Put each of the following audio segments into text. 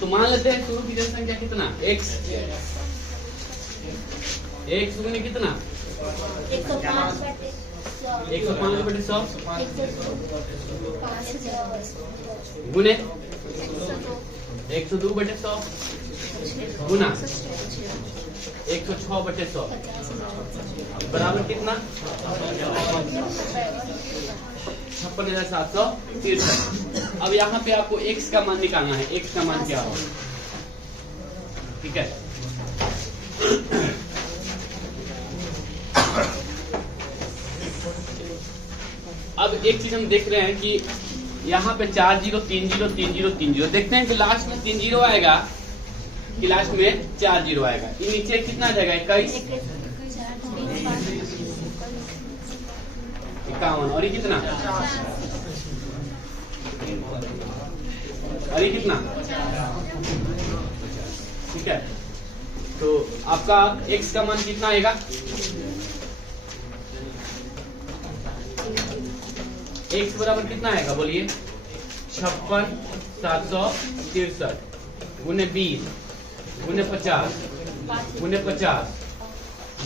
तो मान लेते हैं शुरू की जनसंख्या कितना x गुने कितना 105/100 गुने 102/100 गुना 106/100 बराबर कितना 56,763। अब यहाँ पे आपको x का मान निकालना है। x का मान क्या होगा? ठीक है, अब एक चीज हम देख रहे हैं कि यहाँ पे 4 0 3 0 3 0 3 0 देखते हैं कि लास्ट में 3 0 आएगा कि लास्ट में 4 0 आएगा। ये नीचे कितना आ जाएगा 21 51 और ये कितना और ये कितना। ठीक है, तो आपका x का मान कितना आएगा? x बराबर कितना आएगा बोलिए 56,763 गुने 20 गुने 50 गुने 50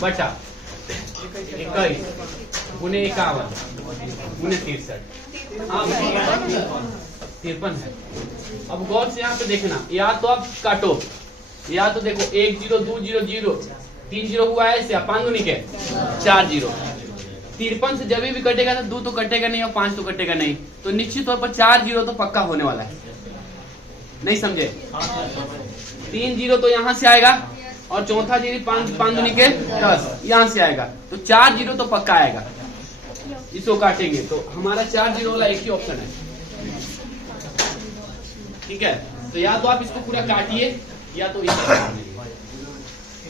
बटा 21 गुने 51 गुने 63। हाँ 53 है। अब गौर से यहाँ पे देखना, या तो आप काटो या तो देखो 1 0 2 0 0 3 0 हुआ है ऐसे 5 दूनी के 4 0। 53 से जब भी कटेगा तो 2 तो कटेगा नहीं और 5 तो कटेगा नहीं, तो निश्चित तौर पर 4 0 तो पक्का होने वाला है। नहीं समझे? 3 0 तो यहाँ से आएगा और चौथा 0 5 दूनी के 10 यहाँ से आएगा, तो 4 0 तो पक्का आएगा। इसको काटेंगे तो हमारा 4 0 वाला एक ही ऑप्शन है। ठीक है, तो या तो आप इसको पूरा काटिए या तो इसे।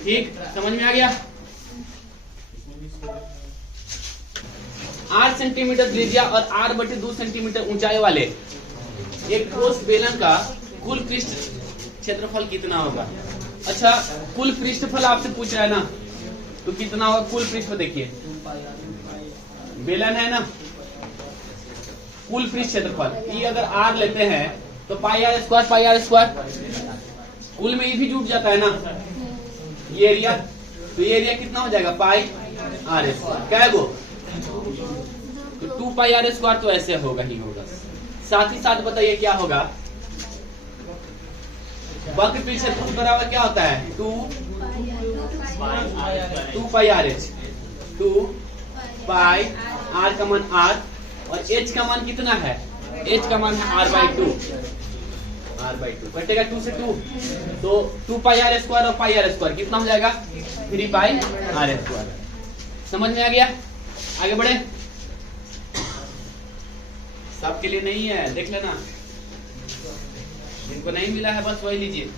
ठीक, समझ में आ गया? 8 सेंटीमीटर त्रिज्या और 8/2 सेंटीमीटर ऊंचाई वाले एक ठोस बेलन का कुल पृष्ठ क्षेत्रफल कितना होगा? अच्छा, कुल पृष्ठफल आपसे पूछ रहा है ना, तो कितना होगा कुल पृष्ठ? देखिए बेलन है ना, कुल पृष्ठ क्षेत्रफल ये अगर r लेते हैं तो पाई r स्क्वायर कुल में ये भी जुट जाता है ना, ये एरिया, तो ये एरिया कितना हो जाएगा पाई r स्क्वायर। क्या गो? तो 2 पाई r स्क्वायर तो ऐसे होगा ही होगा। साथ ही साथ बताइए क्या होगा? वक्र पृष्ठ क्षेत्रफल बराबर क्या होता है? 2 पाई r h, 2 पाई r का मान r और h का मान कितना है? h का मान है r/2 कटेगा 2 से 2 तो 2 पाई r स्क्वायर और पाई r स्क्वायर कितना हो जाएगा? 3 पाई r स्क्वायर। समझ में आ गया? आगे बढ़े। सबके लिए नहीं है, देख लेना, जिनको नहीं मिला है बस वही लीजिए।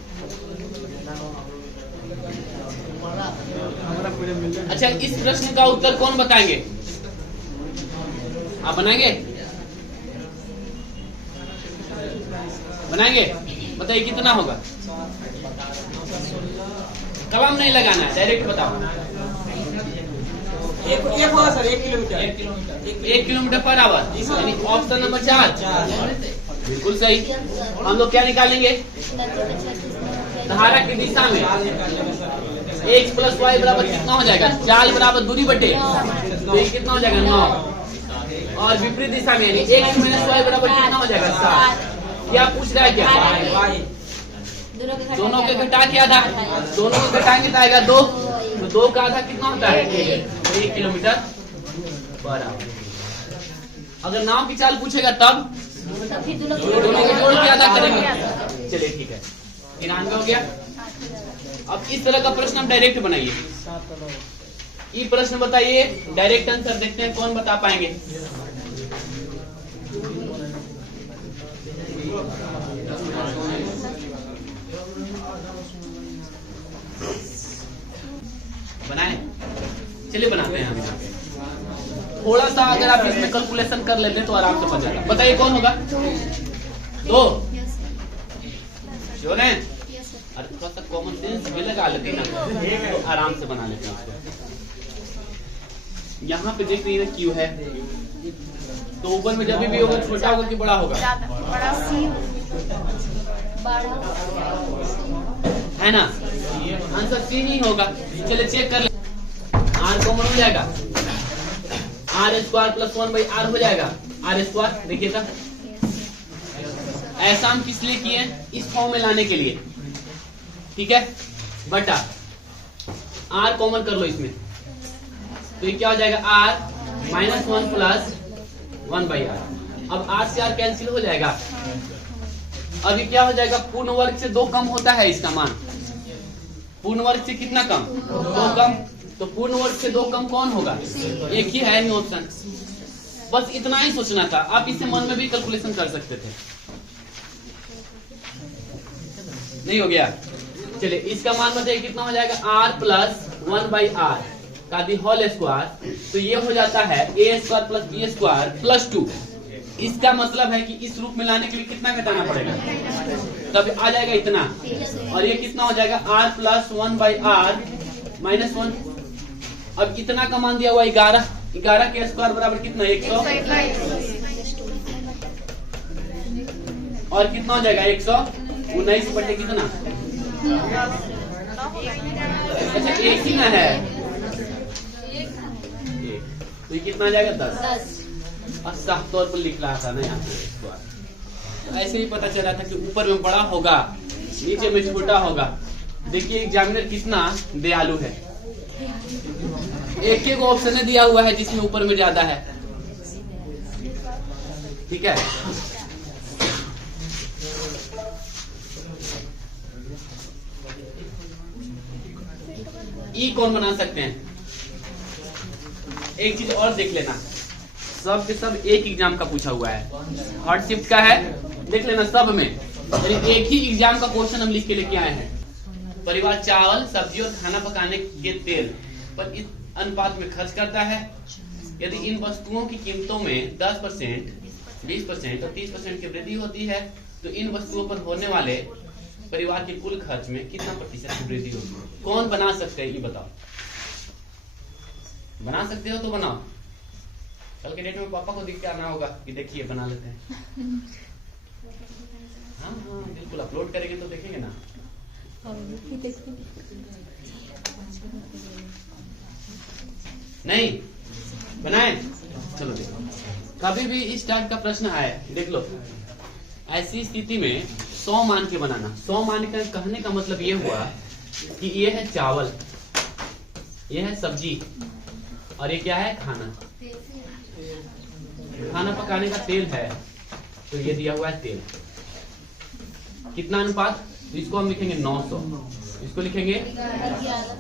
अच्छा, इस प्रश्न का उत्तर कौन बताएंगे? आप बनाएंगे? बनाएंगे? बताइए कितना होगा? कलम नहीं लगाना है, डायरेक्ट बताओ। एक होगा sir, 1 kilometre 1 kilometre per hour, यानी ऑप्शन नंबर 4 बिल्कुल सही। हम लोग क्या निकालेंगे? धारा की दिशा में x + y बराबर कितना हो जाएगा? चाल बराबर दूरी बटे, तो ये कितना हो जाएगा? 9। और विपरीत दिशा में यानी x - y बराबर कितना हो जाएगा? 7। क्या पूछ रहा है? क्या दोनों के घटा के आधा, दोनों को घटाएंगे तो आएगा 2, तो 2 का आधा कितना होता है? 1 किलोमीटर पर आवर। अगर नाव की चाल पूछेगा तब दोनों को जोड़ के आधा करेंगे। चलिए ठीक है, 93 हो गया। अब इस तरह का प्रश्न हम डायरेक्ट बनाइए। ये प्रश्न बताइए, डायरेक्ट आंसर देखते हैं कौन बता पाएंगे। बनाए? चलिए बनाते हैं हम। थोड़ा सा अगर आप इसमें कैलकुलेशन कर लेते तो आराम से बन जाएगा। बताइए कौन होगा? 2 श्योर है? अरे थोड़ा सा कॉमन सेंस भी लगा लेते ना, तो आराम से बना लेते हैं उसको। यहाँ पे देख रही है क्यू है, तो ऊपर में जब भी होगा छोटा होगा कि बड़ा होगा? है ना, आंसर सी ही होगा। चलिए चेक कर ले, आर कॉमन हो जाएगा, आर स्क्वायर प्लस 1/r हो जाएगा, आर स्क्वायर। देखिएगा ऐसा हम किस लिए किए, इस फॉर्म में लाने के लिए, ठीक है, बटा आर कॉमन कर लो इसमें, तो ये क्या हो जाएगा, आर -1 प्लस 1/r। अब आर से आर कैंसिल हो जाएगा। अब ये क्या हो जाएगा, पूर्ण वर्ग से 2 कम होता है इसका मान, पूर्ण वर्ग से कितना कम, 2 कम, तो पूर्ण वर्ग से 2 कम कौन होगा, एक ही है ही ऑप्शन। बस इतना ही सोचना था, आप इसे मन में भी कैलकुलेशन कर सकते थे। नहीं हो गया, चलिए इसका मान बताइए कितना हो जाएगा, r प्लस 1/r का दी होल स्क्वायर, तो ये हो जाता है a square plus b square plus 2। इसका मतलब है कि इस रूप में लाने के लिए कितना घटाना पड़ेगा, तब आ जाएगा इतना, और ये कितना हो जाएगा, r प्लस 1/r माइनस 1। अब इतना का मान दिया हुआ 11, 11 के स्क्वायर बराबर कितना, 100, और कितना हो जाएगा 119 बटे कितना, अच्छा एक ही ना है, तो ये कितना आ जाएगा 10। और साफ तौर पर लिख रहा था ना यहाँ पे, तो ऐसे ही पता चल रहा था कि ऊपर में बड़ा होगा नीचे में छोटा होगा। देखिए एग्जामिनर कितना दयालु है, एक ऑप्शन दिया हुआ है जिसमें ऊपर में ज्यादा है, ठीक है। ई कौन बना सकते हैं, एक चीज और देख लेना, सब के सब एक एग्जाम का पूछा हुआ है, हॉट शिफ्ट का है, देख लेना सब में एक ही एग्जाम का क्वेश्चन हम लिख के लेके आए हैं। परिवार चावल सब्जी और खाना पकाने के तेल पर इस अनुपात में खर्च करता है। यदि इन वस्तुओं की कीमतों में 10%, 20% और 30% की वृद्धि होती है, तो इन वस्तुओं पर होने वाले परिवार के कुल खर्च में कितना प्रतिशत की वृद्धि होगी। कौन बना सकते हैं ये बताओ, बना सकते हो तो बनाओ, कल के डेट में पापा को दिख के आना होगा कि देखिए बना लेते हैं। हाँ हाँ बिल्कुल, अपलोड करेंगे तो देखेंगे ना। नहीं बनाए, चलो देखो, कभी भी इस टाइप का प्रश्न आए देख लो, ऐसी स्थिति में 100 मान के बनाना। 100 मान के कहने का मतलब ये हुआ कि ये है चावल, ये है सब्जी, और ये क्या है, खाना, खाना पकाने का तेल है, तो ये दिया हुआ है तेल, कितना अनुपात, तो इसको हम लिखेंगे 900, इसको लिखेंगे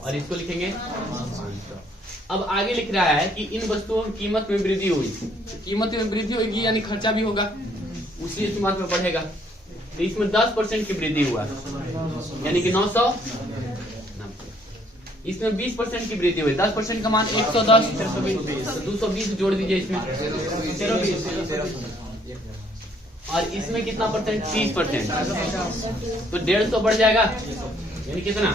और इसको लिखेंगे 500। अब आगे लिख रहा है कि इन वस्तुओं की कीमत में वृद्धि हुई, कीमत में वृद्धि होगी यानी खर्चा भी होगा उसी इस्तेमाल में बढ़ेगा, तो इसमें 10% की वृद्धि हुआ यानी कि 900, इसमें 20% की वृद्धि हुई, 10% का मान 110, 220 जोड़ दीजिए इसमें, और इसमें कितना परसेंट, 30%, तो 150 बढ़ जाएगा यानी कितना,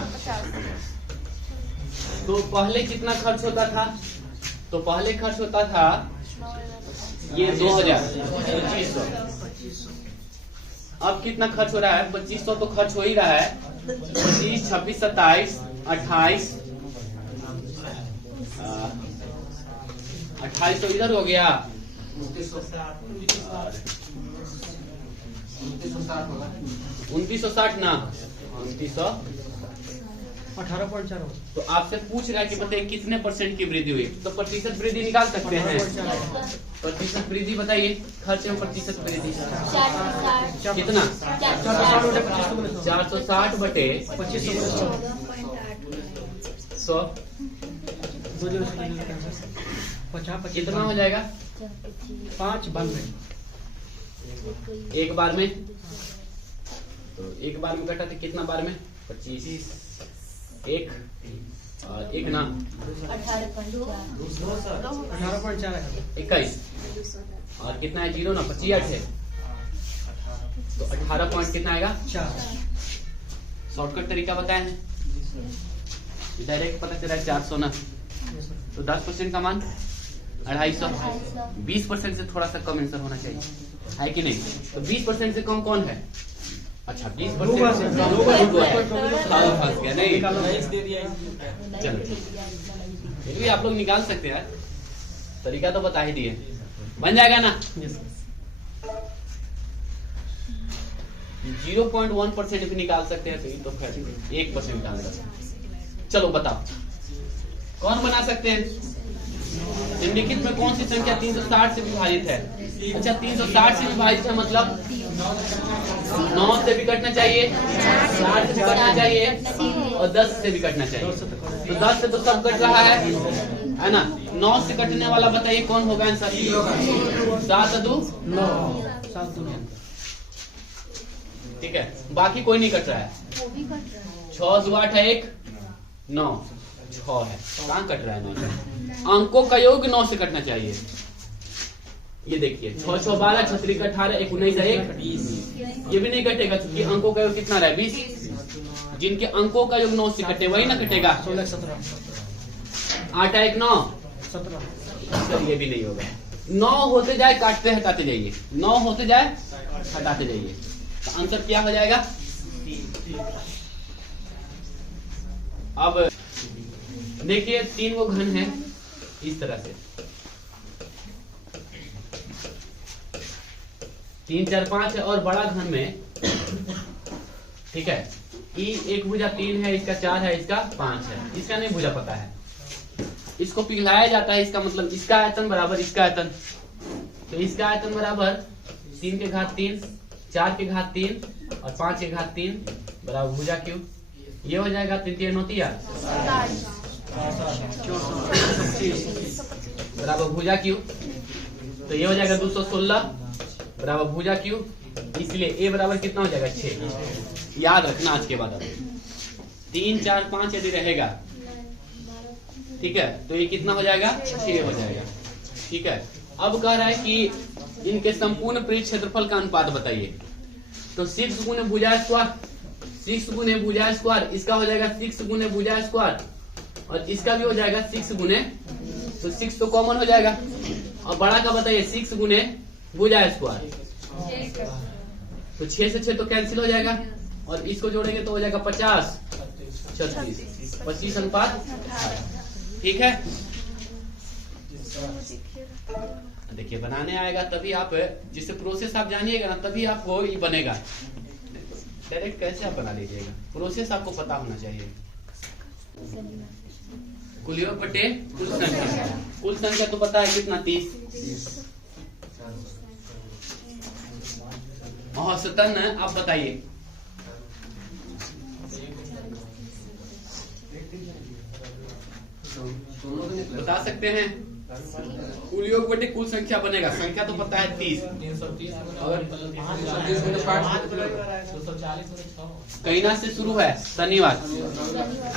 तो पहले कितना खर्च होता था, तो पहले खर्च होता था ये 2000, अब कितना खर्च हो रहा है, 2500 तो खर्च हो ही रहा है, 25, 26, 27, 28, 28 तो इधर हो गया, 2960 ना, 18.4। तो आपसे पूछ रहा है कि बताइए कितने परसेंट की वृद्धि हुई, तो प्रतिशत वृद्धि निकाल सकते हैं, प्रतिशत वृद्धि बताइए, खर्च में प्रतिशत वृद्धि कितना, 460 बटे 100, कितना हो जाएगा, 5 बार में, एक बार में, तो एक बार में कटा तो कितना बार में, 25, एक और एक ना 18.4 21, और कितना है 0 ना, 25 है, तो 18 पॉइंट कितना आएगा, 4। शॉर्टकट तरीका बताए हैं, डायरेक्ट पता चला 400 ना, तो 10% का मान 250, 20% से थोड़ा सा कम आंसर होना चाहिए, है कि नहीं, तो 20% से कम कौन है, अच्छा 20% दो बार से- दो बार- फंस गया नहीं। दे दिया चलो फिर भी आप लोग निकाल सकते हैं, तरीका तो बता ही दिए, बन जाएगा ना। 0.1% भी निकाल सकते हैं, तो ये तो खैर 1% का अंदर। चलो बताओ कौन बना सकते हैं? निम्नलिखित में कौन सी संख्या 360 से विभाजित है? अच्छा 360 से विभाजित है मतलब 9 से भी कटना चाहिए, 4 से भी कटना चाहिए और 10 से भी कटना चाहिए। तो 10 से तो सब कट रहा है ना। 9 से कटने वाला बताइए कौन होगा आंसर? 7 2 9 7 2 ठीक है, बाकी कोई नहीं कट रहा है। 6 2 8 है 1 9 6 है, कहाँ कट रहा है 9? अंकों का योग 9 से कटना चाहिए। ये देखिए 6 6 12 6 3 18 1 19 1 20, ये भी नहीं कटेगा क्योंकि अंकों का योग कितना रहा है 20। जिनके अंकों का योग 9 से कटे वही ना कटेगा। 16 17 8 1 9 17 ये भी नहीं होगा। 9 होते जाए काटते हटाते जाइए, 9 होते जाए हटाते जाइए, तो आंसर क्या हो जाएगा? अब देखिए 3 वो घन है इस तरह से 3 4 5 है और बड़ा घन में ठीक है एक भुजा 3 है, इसका 4 है, इसका 5 है, इसका नहीं भुजा पता है। इसको पिघलाया जाता है, इसका मतलब इसका आयतन बराबर इसका आयतन, तो इसका आयतन बराबर 3 के घात 3 4 के घात 3 और 5 के घात 3 बराबर भुजा क्यूब। ये हो जाएगा 3 3 9 बराबर भुजा क्यूब। तो ये हो जाएगा 216 बराबर भुजा क्यूब। इसलिए ए बराबर कितना हो जाएगा 6। याद रखना आज के बाद अब 3 4 5 यदि रहेगा ठीक है तो ये कितना हो जाएगा 6 हो जाएगा। ठीक है, अब कह रहा है कि इनके संपूर्ण पृष्ठ क्षेत्रफल का अनुपात बताइए। तो 6 गुने भुजा स्क्वायर 6 गुने भुजा स्क्वायर, इसका हो जाएगा 6 गुने भुजा स्क्वायर और इसका भी हो जाएगा 6 गुने, तो 6 तो कॉमन हो जाएगा। और बड़ा का बताइए 6 गुने भुजा स्क्वायर, तो 6 से 6 तो कैंसिल हो जाएगा और इसको जोड़ेंगे तो हो जाएगा 50 36 25 अनुपात। ठीक है, देखिए बनाने आएगा तभी आप, जिससे प्रोसेस आप जानिएगा ना तभी आपको ये बनेगा। डायरेक्ट कैसे आप बना लीजिएगा, प्रोसेस आपको पता होना चाहिए। कुल योग बटे कुल संख्या तो पता है कितना 30। औसतन आप बताइए बता सकते हैं। कुल योग बटे कुल संख्या बनेगा, संख्या तो पता है 30 और कहीना से शुरू है शनिवार,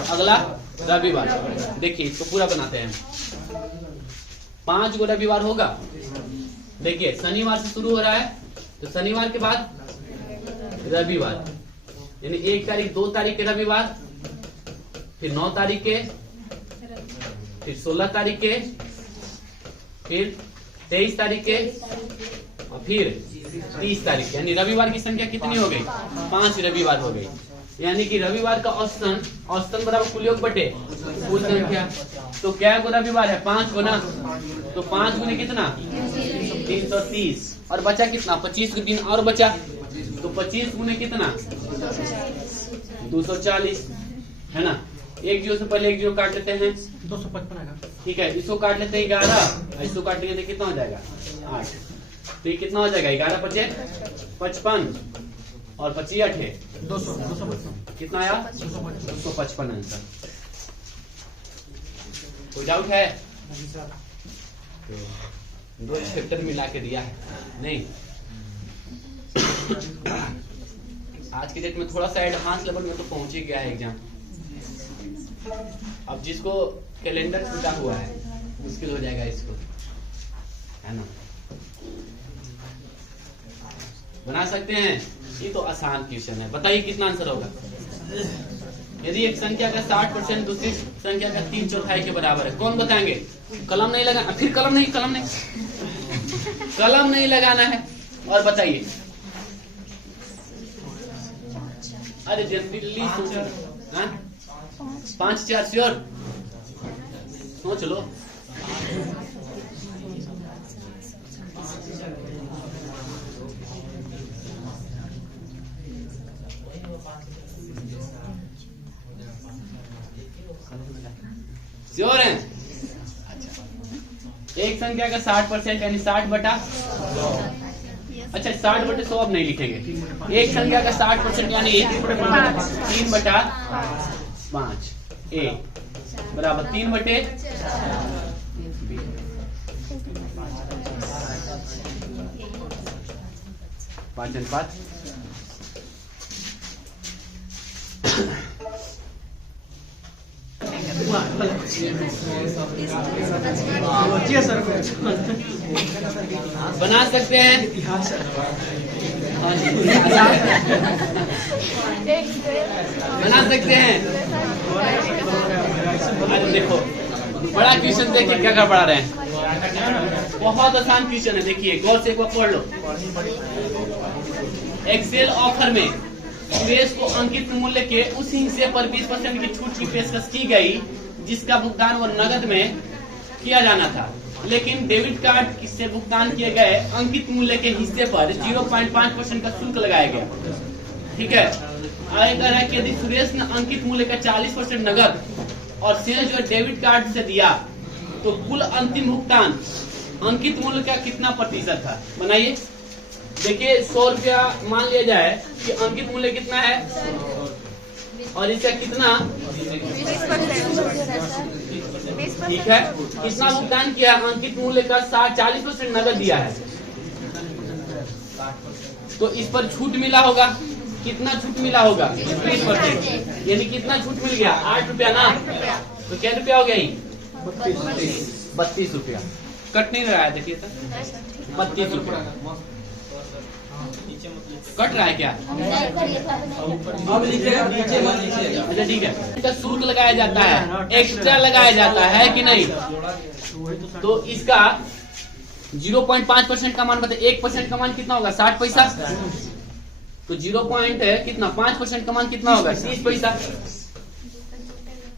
अगला रविवार। देखिए इसको पूरा बनाते हैं, 5 गो रविवार होगा। देखिए शनिवार से शुरू हो रहा है तो शनिवार के बाद रविवार, यानी 1 तारीख 2 तारीख के रविवार, फिर 9 तारीख के, फिर 16 तारीख के, फिर 23 तारीख के और फिर 30 तारीख के। यानी रविवार की संख्या कितनी हो गई 5 रविवार हो गई। यानी कि रविवार का औसतन बराबर कुल योग बटे कुल संख्या। तो क्या गो रविवार है 5 गो ना, तो 5 गुने कितना 330 और बचा कितना 25 दिन और बचा, तो 25 गुने कितना 240 है ना। एक जीरो से पहले एक जीरो काट लेते हैं 255 आएगा। ठीक है, इसको काट लेते हैं 11, इसको काट लेंगे तो कितना हो जाएगा 8। तो ये कितना हो जाएगा 11 × 5 = 55 और 25 8 है 255 कितना आया 255 आंसर। कोई डाउट है? तो 2 चैप्टर मिला के दिया है नहीं। आज के डेट में थोड़ा सा एडवांस लेवल में तो पहुंच ही गया है एग्जाम। अब जिसको कैलेंडर छूटा हुआ है मुश्किल हो जाएगा इसको, है ना। बना सकते हैं, ये तो आसान क्वेश्चन है। बताइए कितना आंसर होगा। यदि एक संख्या का 60% दूसरी संख्या का 3/4 के बराबर है, कौन बताएंगे? कलम नहीं लगाना, फिर कलम नहीं कलम नहीं लगाना है। और बताइए अरे जल्दी सोचो। हाँ 5 4 श्योर सोच लो। श्योर है? एक संख्या का 60% यानी 60 बटा, अच्छा 60 बटे 100 अब नहीं लिखेंगे। एक संख्या का 60% यानी 3 बटा 5 ए बराबर 3 बटे 5 बना सकते हैं। बना सकते हैं। अरे देखो बड़ा क्वेश्चन देखिए क्या क्या पढ़ा रहे हैं। बहुत आसान क्वेश्चन है, देखिए गौर से एक बार पढ़ लो। एक्सेल ऑफर में सुरेश को अंकित मूल्य के उस हिस्से पर 20% की छूट की पेशकश की गई जिसका भुगतान वो नकद में किया जाना था, लेकिन डेबिट कार्ड से भुगतान किए गए अंकित मूल्य के हिस्से पर 0.5% का शुल्क लगाया गया। ठीक है, आगे कह रहा है कि यदि सुरेश ने अंकित मूल्य का 40% नगद और शेष जो डेबिट कार्ड से दिया तो कुल अंतिम भुगतान अंकित मूल्य का कितना प्रतिशत था? बनाइए। देखिए 100 रुपया मान लिया जाए कि अंकित मूल्य कितना है और इसका कितना 20%। ठीक है, कितना भुगतान किया? अंकित मूल्य का 40% नगद दिया है, तो इस पर छूट मिला होगा। कितना छूट मिला होगा? 20%। यानी कितना छूट मिल गया? 8 रुपया ना, तो क्या रुपया हो गया? 32 रुपया। कट नहीं रहा है, देखिए सर 32 रुपया कट रहा है क्या? अब लिखिएगा, नीचे मत लिखिएगा। अच्छा ठीक है, इसका शुल्क लगाया जाता है, एक्स्ट्रा लगाया जाता है कि नहीं? तो इसका 0.5% का मान बताइए। 1% का मान कितना होगा? 60 पैसा। तो 0 पॉइंट है कितना? 5% का मान कितना होगा? 30 पैसा।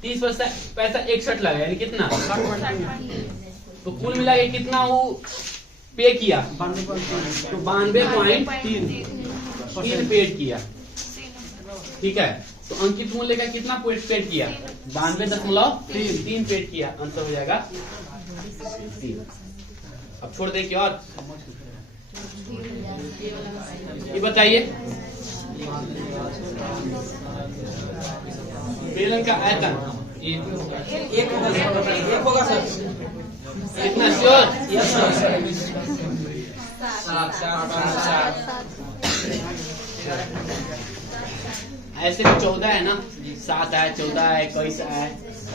30 पैसा 61 लगा, यानी कितना? तो कुल मिला के कितना वो पे किया? तो 92.3 पेड किया। ठीक है, तो अंकित मूल्य का कितना पेड किया? 92.3 पेड किया। आंसर हो जाएगा 3। अब छोड़ दे क्या और ये बताइए। बेलन का आयतन एक होगा सर। कितना? श्योर? ऐसे भी 14 है ना, 7 है, 14 है, 21 है,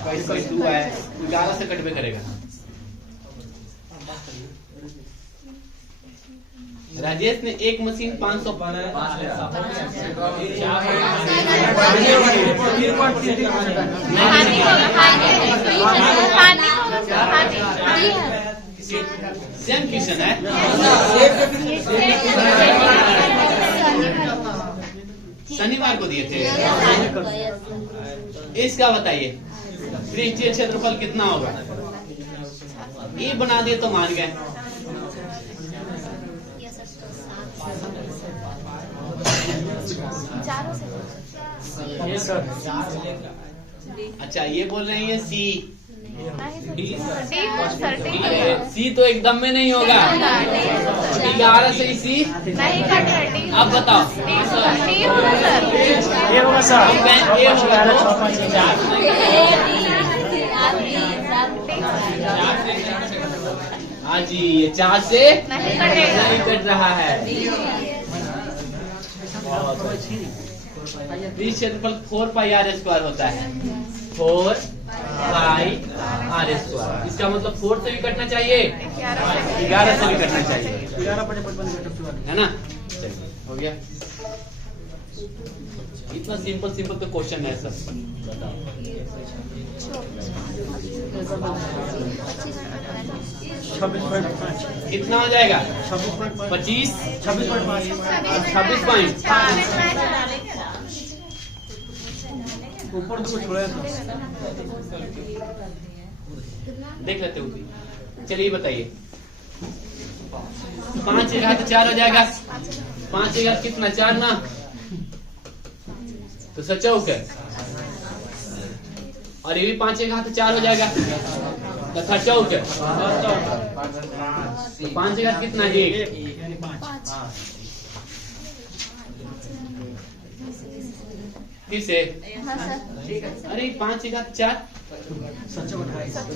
22 है, 11 से कटवे करेगा। राजेश ने एक मशीन 500 सेम क्वेश्चन है। शनिवार को दिए थे। इसका बताइए पृष्ठीय क्षेत्रफल कितना होगा? ये बना दिए तो मान गए। अच्छा ये बोल रहे हैं सी। सी तो एकदम में नहीं होगा। 11 से सी नहीं कट। अब बताओ ये होगा सर। ये होगा हाँ जी, ये 4 से नहीं कट रहा है। क्षेत्रफल 4 पाई आर स्क्वायर होता है। 4 पाई आर स्क्वायर, इसका मतलब 4 से भी कटना चाहिए, 11 से भी कटना चाहिए, 11 है ना? चलिए हो गया। इतना सिंपल तो क्वेश्चन है सर। बताओ कितना हो जाएगा? 25 26 पॉइंट। ऊपर तो छोड़ा था। देख लेते हो भी। चलिए बताइए, 5 एक हाथ 4 हो जाएगा। 5 एक हाथ कितना, 4 ना, तो सचौक है। और ये भी 5 एक हाथ 4 हो जाएगा, तथा चौक है। तो 5 एक हाथ कितना, 1। फिर से, अरे 5 एक हाथ 4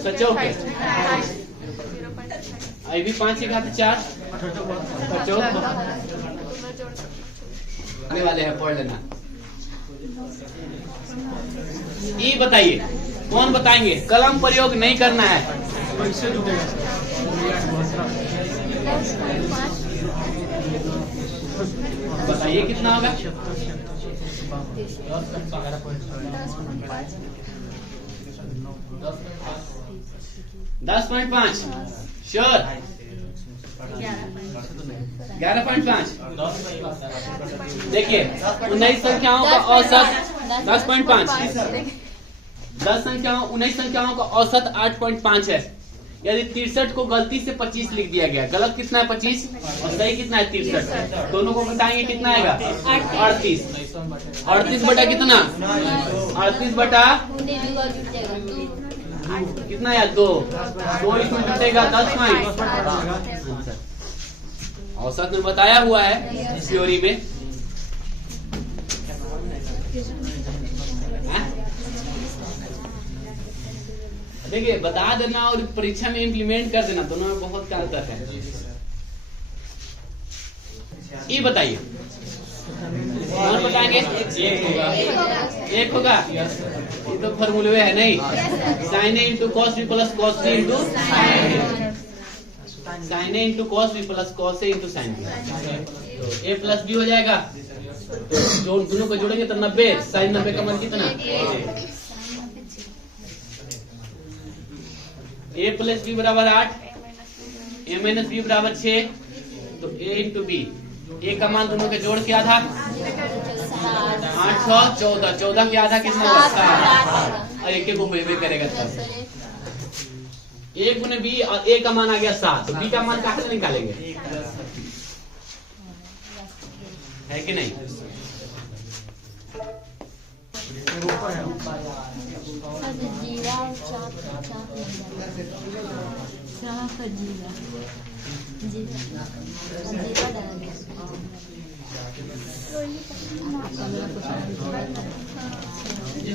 सचौक है। ये भी 5 एक हाथ 4 सचौक आने वाले हैं, पढ़ लेना। ये बताइए, कौन बताएंगे? कलम प्रयोग नहीं करना है। बताइए कितना होगा? 10.5 श्योर। 11.5। देखिए 19 संख्याओं का औसत 10.5। 19 संख्याओं का औसत 8.5 है। यदि 63 को गलती से 25 लिख दिया गया, गलत कितना है 25 और सही कितना है 63, दोनों को बताएंगे कितना आएगा 38। 38 बटा कितना, 38 बटा कितना यार 2 इसमें जुटेगा 10 पॉइंट। औसत में बताया हुआ है थ्योरी में। देखिए बता देना और परीक्षा में इम्प्लीमेंट कर देना, दोनों में बहुत का अंतर है। ये बताइए, कौन बताएंगे? 1 होगा। 1 होगा, ये तो फॉर्मूले है नहीं। Sine A into cos B plus cos B into sine A into cos B plus cos A into sine B, तो ए प्लस बी हो जाएगा। जो दोनों को जोड़ेंगे तो 90। साइन 90 का मान कितना, ए प्लस बी बराबर 8, ए माइनस बी बराबर 6, तो ए इंटू बी, ए का मान दोनों के जोड़ के आधा 8 6 14, 14 के आधा कितना हुआ 7, और एक को हुए करेगा तब। ए गुने बी और ए का मान आ गया 7, तो बी का मान कहाँ से निकालेंगे, है कि नहीं?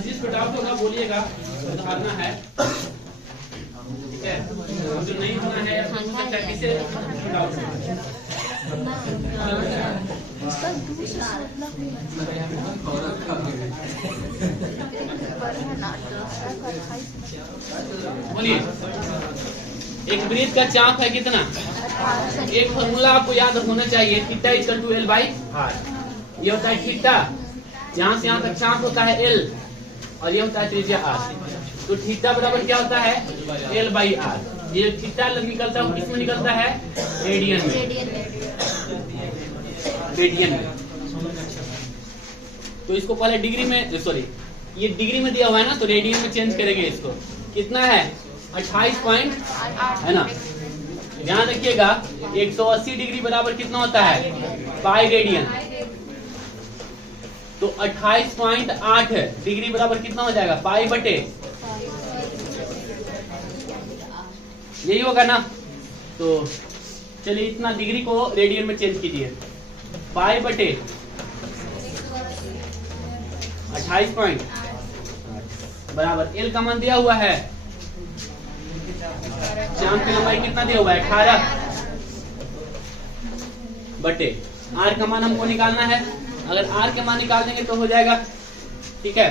जिस पे डाउट होगा बोलिएगा, सुधारना है, ठीक है? जो नहीं होना है किसे डाउट बोलिए। एक वृत्त का चाप है कितना? एक फॉर्मूला आपको याद होना चाहिए, theta equal to L by R. ये होता है थीटा, यहाँ से यहाँ तक चाप होता है एल, और ये होता है त्रिज्या आर। तो थीटा बराबर क्या होता है एल बाई आर। ये थीटा निकलता है किसमें निकलता है, रेडियन में, रेडियन में। तो इसको पहले डिग्री में, सॉरी ये डिग्री में दिया हुआ है ना, तो रेडियन में चेंज करेंगे इसको। कितना है 28 पॉइंट है ना। ध्यान रखिएगा 180 डिग्री बराबर कितना होता है पाई रेडियन, तो 28.8 डिग्री बराबर कितना हो जाएगा पाई बटे, यही होगा ना। तो चलिए इतना डिग्री को रेडियन में चेंज कीजिए, पाई बटे 28 पॉइंट बराबर एल का मान दिया हुआ है, चांद की लंबाई कितना दिया हुआ है 18 बटे आर का मान हमको निकालना है। अगर आर के मान निकाल देंगे तो हो जाएगा, ठीक है।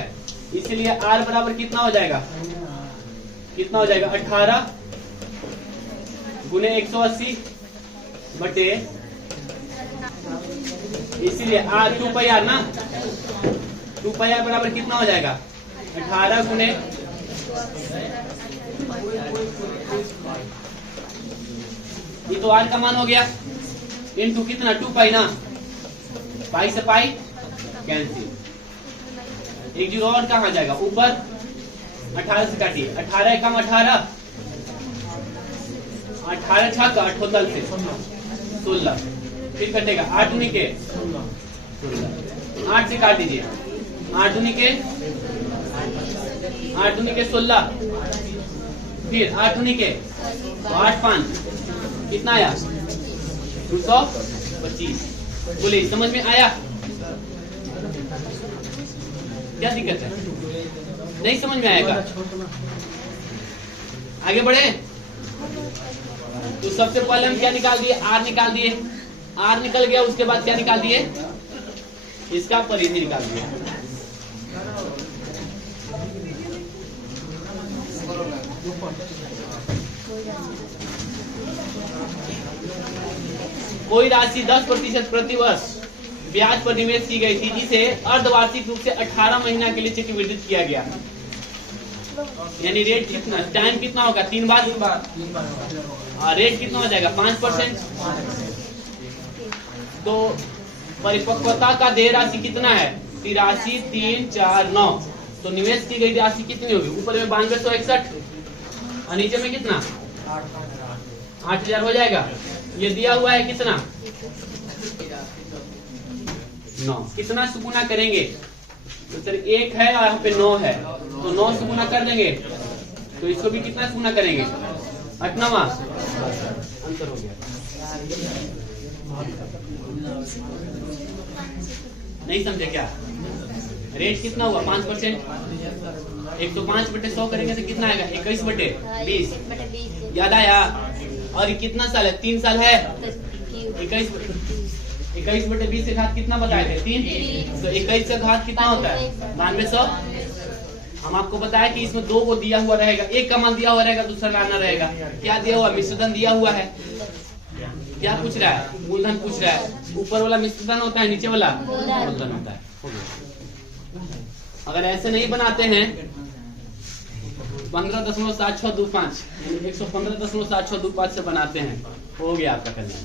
इसीलिए आर बराबर कितना हो जाएगा, कितना हो जाएगा 18 गुने 180 बटे, इसीलिए आर 2 पाई आर ना, 2 पाई आर बराबर कितना हो जाएगा 18 गुने, ये तो आर का मान हो गया, इनटू कितना 2 पाई ना, पाई से पाई कैंसिल, एक जीरो और कहाँ जाएगा ऊपर, 18 से काटिए, 18 एकम 18, 18 छक्का टोटल से 16, फिर कटेगा 8 दूनी के 16, 8 से काट दीजिए, 8 दूनी के 16, फिर 8 दूनी के 8 5 कितना आया 225। बोलिए समझ में आया? क्या दिक्कत है? नहीं समझ में आएगा? आगे बढ़े। तो सबसे पहले हम क्या निकाल दिए, आर निकाल दिए, आर निकल गया, उसके बाद क्या निकाल दिए, इसका परिधि निकाल दिया। कोई राशि 10% प्रतिवर्ष ब्याज पर निवेश की गई थी, जिसे अर्धवार्षिक रूप से 18 महीना के लिए चक्रवृद्धि किया गया। यानी रेट कितना, टाइम कितना होगा, 3 बार, रेट कितना हो जाएगा 5%। तो परिपक्वता का देय राशि कितना है 83,349। तो निवेश की गई राशि कितनी होगी, ऊपर में 9261 और नीचे में कितना 8,000 हो जाएगा। ये दिया हुआ है कितना 9। कितना से गुना करेंगे, तो सर 1 है और यहाँ पे 9 है, तो 9 से गुना कर देंगे, तो इसको भी कितना से गुना करेंगे 8वां, अंतर हो गया। नहीं समझे क्या? रेट कितना हुआ 5%, 105/100 करेंगे तो कितना आएगा 21/20। याद आया? और ये कितना साल है, 3 साल है, 21/20 से घात कितना बताए थे 3, तो 21 का घात कितना होता है 9200। हम आपको बताया कि इसमें 2 को दिया हुआ रहेगा, एक का मान दिया हुआ रहेगा, दूसरा लाना रहेगा। क्या दिया हुआ, मिश्रधन दिया हुआ है। क्या पूछ रहा है, मूलधन पूछ रहा है। ऊपर वाला मिश्रधन होता है, नीचे वाला मूलधन होता है। अगर ऐसे नहीं बनाते हैं 15.7625 115.7625 से बनाते हैं, हो गया आपका कल्याण।